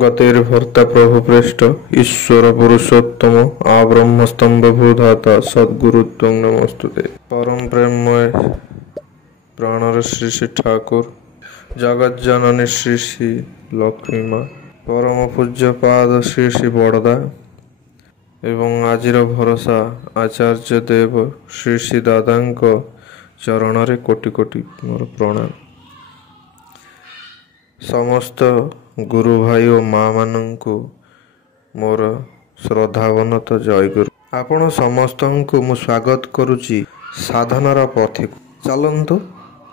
गतिर्भर्ता प्रभुप्रेष्ठ ईश्वर पुरुषोत्तम आब्रह्मस्तंभभूधाता सद्गुरुत्वं नमस्तुते। परम प्रेममय प्राणर श्री श्री ठाकुर जगत जननी श्री श्री लक्ष्मी माँ परम पूज्य पाद श्री श्री बड़दा एवं आजिर भरोसा आचार्य देव श्री श्री दादांक चरण रे कोटि कोटि मोर प्रणाम। समस्त गुरु भाई और माँ मानंकु मोर श्रद्धावनत जय गुरु। आपण समस्त को मु स्वागत करुची साधनार पथि। चलंतु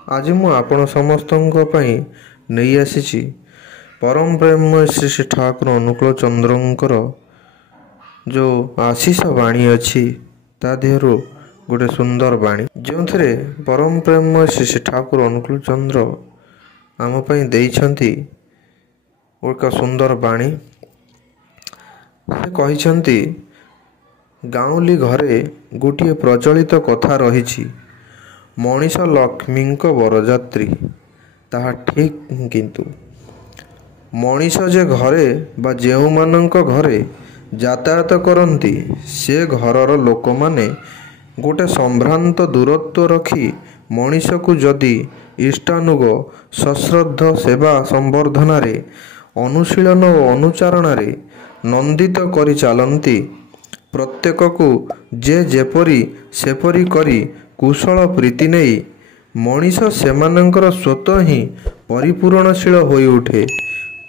आज मु आपण समस्त पई नहीं आसी परम प्रेम श्री श्री ठाकुर अनुकूल चंद्रंकर जो आशीष बाणी अच्छी ता देहरु गोटे सुंदर बाणी जो थे परम प्रेम श्री श्री ठाकुर अनुकूल चंद्र आम पई देइछंती एक सुंदर बाणी। से कहिछंती गाउली घरे गोटे प्रचलित कथा रही मनीष लक्ष्मींक बरजात्री ताहा ठीक किंतु मनीष जे घरे बा जेउ मानंक घरे यातायात करती से घरर लोक माने गोटे संभ्रांत दूरत्व रखी मनीष को जदि इष्टानुग सश्रद्ध सेवा संवर्धन अनुशीलन और अनुचारण नंदित करि चलती प्रत्येक को जे जेपरी सेपरी करी कुशल प्रीति नहीं मनीष सेमानंकर स्वतः ही परिपूरणशील होई उठे।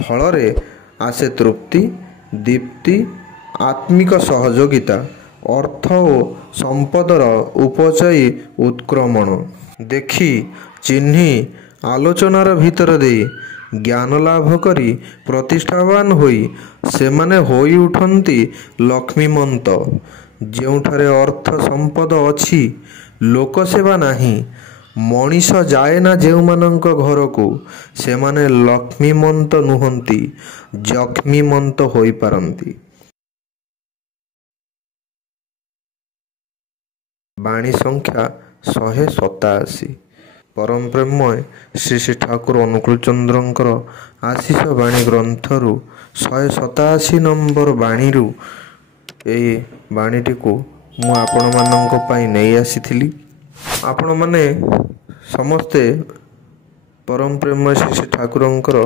फलरे आसे तृप्ति दीप्ति आत्मिक सहयोगिता अर्थ और संपदर उपचयी उत्क्रमण देखी चिन्ही आलोचनार भीतर दे ज्ञान लाभ करी प्रतिष्ठावान होई सेमाने होई उठंती लक्ष्मीमंत। ଯେଉଁଠାରେ अर्थ संपद अच्छी लोक सेवा नाही मनीष जाए ना ଯେଉଁମାନଙ୍କ ଘରକୁ ସେମାନେ ଲକ୍ଷ୍ମୀମନ୍ତ ନୁହନ୍ତି ଜକ୍ଷ୍ମୀମନ୍ତ ହୋଇପାରନ୍ତି। बाणी संख्या 187 परम प्रेममय श्री श्री ठाकुर अनुकूल चंद्रंकर आशीष बाणी ग्रंथरु 187 नंबर बाणी रु ए बाणीटी को मु आपण मानक पई नहीं आसीथिली। आपण माने समस्ते परम प्रेममय श्री श्री ठाकुरंकर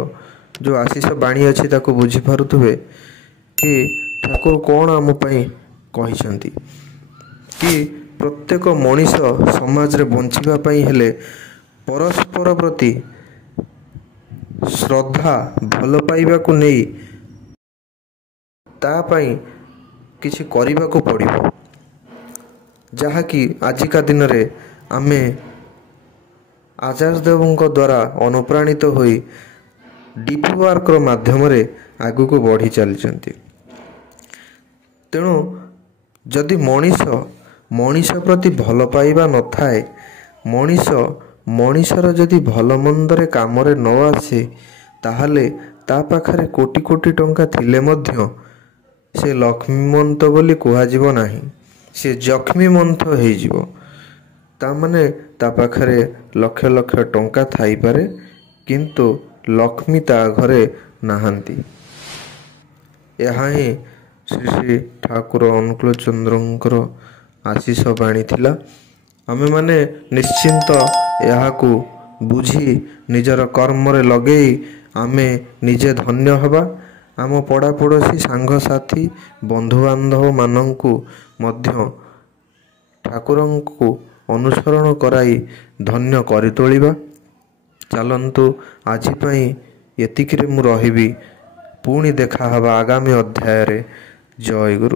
जो आशीष बाणी अछि ताको बुझी पारुथबे कि ठाकुर कोन आम पई कहिसंती कि प्रत्येक मनीष समाज रे बंचिबा पई हेले परस्पर प्रति श्रद्धा भल पाइबा को नहीं ता पई किछि करिबा को पड़िबो जहा कि आजिका दिन रे आमे आचार्य देवଙ୍କ द्वारा अनुप्राणित होई डीपी वर्क माध्यम रे आगु को बढ़ी चलचंती। तेणु जदि मनीष प्रति भल पाइबा न थाए मनीषर जदि भल मंदरे कामरे न आसे ताहले ता पाखरे कोटी कोटी टंका थिले मध्य से लक्ष्मीमंत बोली कुहाजिबो नाही से जक्ष्मीमंत होइजिबो। ता माने ता पाखरे लक्ष लक्ष टंका थाई पारे किंतु लक्ष्मी ता घरे नाहांती। यहा ही श्री श्री ठाकुर अनुकूल चंद्रंकर आशीष बाणी थिला। आमे माने निश्चिंत याहाकू बुझी निजर कर्म रे लगेई आमे निजे धन्य हबा। आम पड़ा पड़ोसी सांग साथी बंधु बांधव मानंकु मध्य ठाकुरंकु अनुसरण कराई धन्य करि तोलिबा। चलंतु आजि पई एतिकिरे मु रहिबी पुणी देखा हबा आगामी अध्याय रे। जय गुरु।